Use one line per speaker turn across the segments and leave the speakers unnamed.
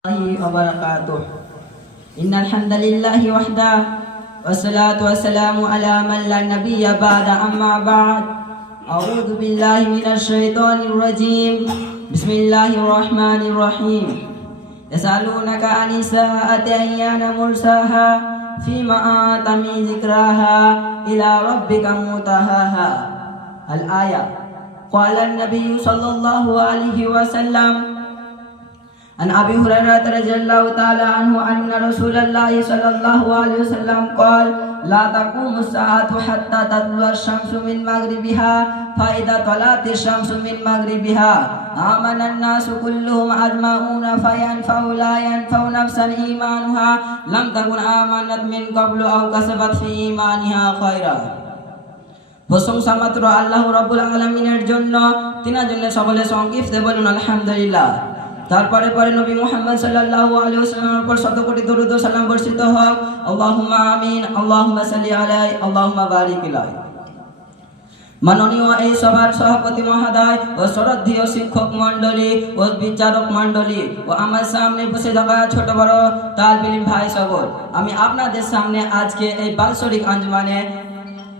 الله وبركاته. إن الحمد لله وحده والصلاة والسلام على من لا نبي بعد أما بعد. أعوذ بالله من الشيطان الرجيم. بسم الله الرحمن الرحيم. يسألونك عن الساعة أيان مرساها؟ فيما أنت من ذكراها؟ إلى ربك منتهاها الآية قال النبي صلى الله عليه وسلم عن ابي هريره رضي الله تعالى عنه ان رسول الله صلى الله عليه وسلم قال لا تقوم الساعه حتى تطلع الشمس من مغربها فاذا طلعت الشمس من مغربها امن الناس كلهم اجمعون فينفع لا ينفع نفسا ايمانها لم تكن امنت من قبل او كسبت في ايمانها خيرا প্রশংসা মাত্র আল্লাহ রাব্বুল আলামিনের জন্য তিনার জন্য সকলে সংক্ষিপ্তে বলুন আলহামদুলিল্লাহ তারপরে পরে নবী মোহাম্মদ সাল্লাল্লাহু আলাইহি ওয়াসাল্লামের উপর শত কোটি দরুদ ও সালাম বর্ষিত হোক। আল্লাহুম্মা আমিন, আল্লাহুম্মা সাল্লি আলাইহি আল্লাহুম্মা বারিক আলাইহি মাননীয় এই সভার সভাপতি মহোদয় ও শ্রদ্ধীয় শিক্ষক মণ্ডলী ও বিচারক মণ্ডলী ও আমার সামনে বসে থাকা ছোট বড় তালবিলিম ভাই সকল, আমি আপনাদের সামনে আজকে এই বাৎসরিক আঞ্জমানে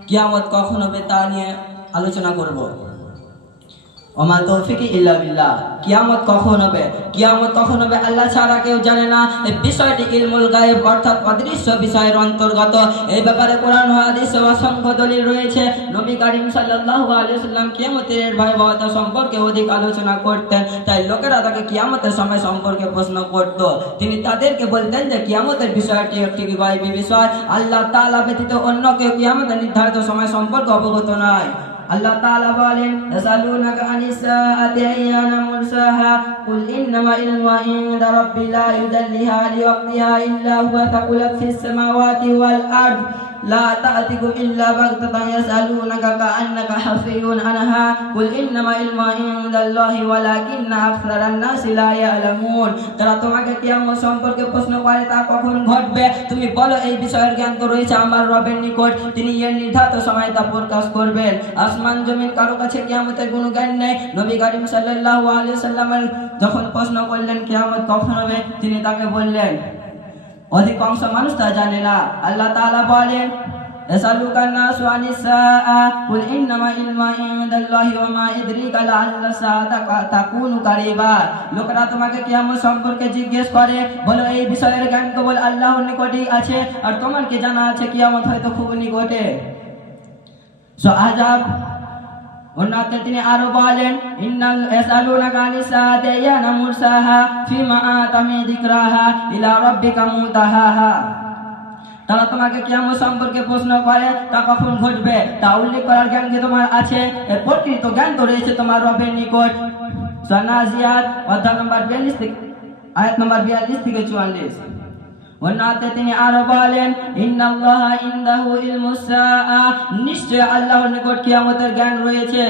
কিয়ামত কখন হবে তা নিয়ে আলোচনা করব। ওমা তৌফিকি ইল্লা বিল্লাহ। কিয়ামত কখন হবে? কিয়ামত কখন হবে আল্লাহ ছাড়া কেউ জানে না। এই বিষয়টি ইলমুল গায়েব, অর্থাৎ অদৃশ্য বিষয়ের অন্তর্গত। এই ব্যাপারে কোরআন হাদিস ও অসংখ্য দলিল রয়েছে। নবী করিম সাল্লাল্লাহু আলাইহি সাল্লাম কিয়ামতের ভয়াবহতা সম্পর্কে অধিক আলোচনা করতেন। তাই লোকেরা তাকে কিয়ামতের সময় সম্পর্কে প্রশ্ন করত। তিনি তাদেরকে বলতেন যে, কিয়ামতের বিষয়টি একটি গায়েবী বিষয়। আল্লাহ তাআলা ব্যতীত অন্য কেউ কিয়ামতের নির্ধারিত সময় সম্পর্কে অবগত নয়। আল্লাহ তাআলা বলেন ইয়াসালুনাকা আনিস সাআতি আইয়ানা মুরসাহা কুল ইন্নামা ইলমুহা ইনদা রাব্বি লা ইউজাল্লিহা লিওয়াক্তিহা ইল্লা হুয়া তাকুলাত ফিস সামাওয়াতি ওয়াল আরদ لا تأتكم إلا بغتة يسألونك كأنك حفي عنها قل إنما علم عند الله ولكن أكثر الناس لا يعلمون তারা তোমাকে কিয়ামত সম্পর্কে প্রশ্ন করে তা কখন ঘটবে তুমি বলো এই বিষয়ের জ্ঞান তো রয়েছে আমার রবের নিকট তিনি এর নির্ধারিত সময় তা প্রকাশ করবেন আসমান জমিন কারো কাছে কিয়ামতের কোনো জ্ঞান নেই নবী করিম সাল্লাল্লাহু আলাইহি সাল্লামের যখন প্রশ্ন করলেন কিয়ামত কখন হবে তিনি তাকে বললেন অধিকাংশ মানুষ তা জানে না আল্লাহ তাআলা বলেন يسألك الناس عن الساعة قل إنما علم عند الله وما يدريك لعل الساعة تكون قريبا লোকেরা তোমাকে কিয়ামত সম্পর্কে জিজ্ঞেস করে বলো এই বিষয়ের জ্ঞান কেবল আল্লাহর নিকটেই আছে আর তোমার কি জানা আছে কিয়ামত হয়তো খুব নিকটে সো আজাব অন্যতে তিনি আরও বলেন, ইন্নাল ইয়াসালুনাকা আনিস সাআতি আইয়ানা মুরসাহা ফিমা আতামি যিকরাহা ইলা রাব্বিকা মুতাহাহা তারা তোমাকে কিয়ামত সম্পর্কে প্রশ্ন করে, তা কখন ঘটবে? তা উল্লেখ করার জ্ঞান কি তোমার আছে? এর প্রকৃত জ্ঞান তো রয়েছে তোমার রবের নিকট। সনাজিয়াত অধ্যায় নম্বর বিয়াল্লিশ থেকে আয়াত নম্বর বিয়াল্লিশ থেকে চুয়াল্লিশ। অন্যতে তিনি আরও বলেন, ইন্নাল্লাহ ইনদাহু ইলমুস সাআ। নিশ্চয় আল্লাহর নিকট কিয়ামতের জ্ঞান রয়েছে।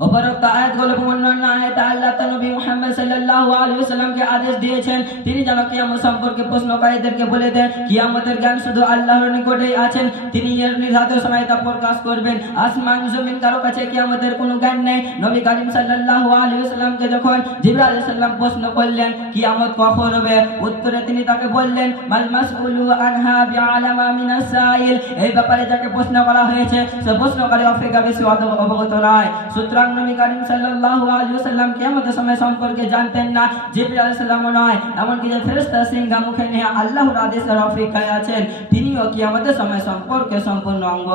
উপরোক্ত আয়াতগুলো অন্যান্য আয়াতে আল্লাহ নবী মুহাম্মদ সাল্লাল্লাহু আদেশ দিয়েছেন, তিনি যেন কিয়ামত সম্পর্কে প্রশ্নকারীদেরকে বলে দেন, কিয়ামতের জ্ঞান শুধু আল্লাহর নিকটেই আছেন, তিনি এর নির্ধারিত সময় তা প্রকাশ করবেন। আসমান, জমিন, কারও কাছে কিয়ামতের কোনো জ্ঞান নেই। নবী করিম সাল্লাল্লাহু আলাইহি যখন জিবরাইল আলাইহিস সালাম প্রশ্ন করলেন, কিয়ামত কখন হবে? উত্তরে তিনি তাকে বললেন এই ব্যাপারে যাকে প্রশ্ন করা হয়েছে, সে প্রশ্নকারী অপেক্ষা বেশি অবগত নয়। সুতরাং নবী করিম সাল্লাল্লাহু আলাইহি ওয়াসাল্লাম কিয়ামতের সময় সম্পর্কে জানতেন না জিবরাইল আলাইহিস সালামও নয় এমনকি যে ফেরেশতা সিংহা মুখে নিয়ে আল্লাহর আদেশের অপেক্ষায় আছেন তিনিও কিয়ামতের সময় সম্পর্কে সম্পূর্ণ অঙ্গ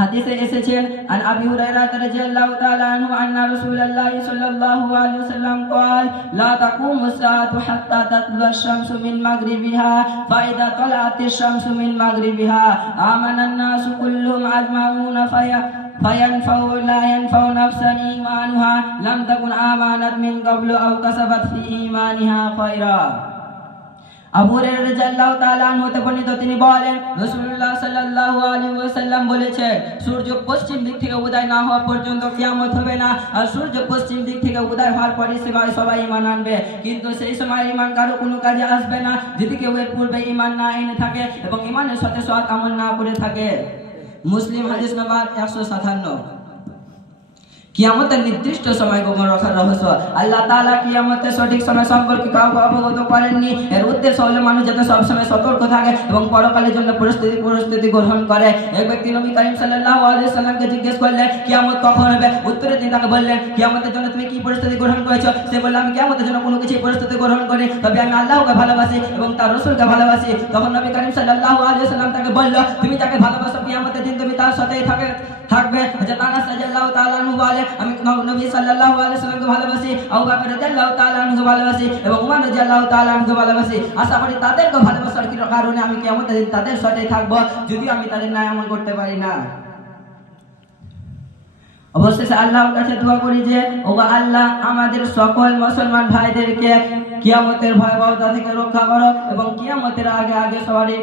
হাদিসে এসেছেন আন আবি হুরায়রা রাদিয়াল্লাহু তাআলা আনহু আন্না রাসূলুল্লাহ সাল্লাল্লাহু আলাইহি ওয়াসাল্লাম قال لا تقوم الساعة حتى تطلع الشمس من مغربها فإذا طلعت الشمس من مغربها آمن الناس كلهم أجمعون في فينفع لا ينفع نفسا إيمانها لم تكن آمنت من قبل أو كسبت في إيمانها خيرا আবু হুরায়রা রাদিয়াল্লাহু তাআলা আনহু হতে বর্ণিত তিনি বলেন রাসূলুল্লাহ সাল্লাল্লাহু আলাইহি ওয়াসাল্লাম বলেছেন সূর্য পশ্চিম দিক থেকে উদয় না হওয়া পর্যন্ত কিয়ামত হবে না আর সূর্য পশ্চিম দিক থেকে উদয় হওয়ার পরে সবাই সবাই ঈমান আনবে কিন্তু সেই সময় ঈমান কারো কোনো কাজে আসবে না যদি কেউ এর পূর্বে ঈমান না এনে থাকে এবং ঈমানের সাথে সৎ আমল না করে থাকে মুসলিম হাদিস নাম্বার 157 কিয়ামতের নির্দিষ্ট সময় গোপন রাখার রহস্য। আল্লাহ তাআলা কিয়ামতের সঠিক সময় সম্পর্কে কাউকে অবগত করেননি। এর উদ্দেশ্য হলো মানুষ যাতে সবসময় সতর্ক থাকে এবং পরকালের জন্য পরিস্থিতি পরিস্থিতি গ্রহণ করে। এক ব্যক্তি নবী করিম সাল্লাল্লাহু আলাইহি সাল্লামকে জিজ্ঞেস করলেন, কিয়ামত কখন হবে? উত্তরে তিনি তাকে বললেন, কিয়ামতের জন্য তুমি কি পরিস্থিতি গ্রহণ করেছ? সে বলল, আমি কিয়ামতের জন্য কোনো কিছু পরিস্থিতি গ্রহণ করি তবে আমি আল্লাহকে ভালোবাসি এবং তার রসুলকে ভালোবাসি। তখন নবী করিম সাল্লাহ আলাইহি সাল্লাম তাকে বলল, তুমি তাকে ভালোবাসো কিয়ামতের দিন তুমি তার সাথেই থাকে, থাকবে। আনাস রাদিয়াল্লাহু তাআলা আনহু বলে আমি নবী সাল্লাল্লাহু আলাইহি সাল্লামকে ভালোবাসি, আবু বকর রাদিয়াল্লাহু তাআলা ভালোবাসি এবং উমর রাদিয়াল্লাহু তাআলা ভালোবাসি। আশা করি তাদেরকে ভালোবাসার কারণে আমি দিন তাদের সাথেই থাকব আমি তাদের ন্যায় আমল করতে পারি না। অবশেষে আল্লাহর কাছে দোয়া করি যে, ওগো আল্লাহ, আমাদের সকল মুসলমান ভাইদেরকে কিয়ামতের ভয়াবহতা থেকে রক্ষা করো এবং কিয়ামতের আগে আগে সবারই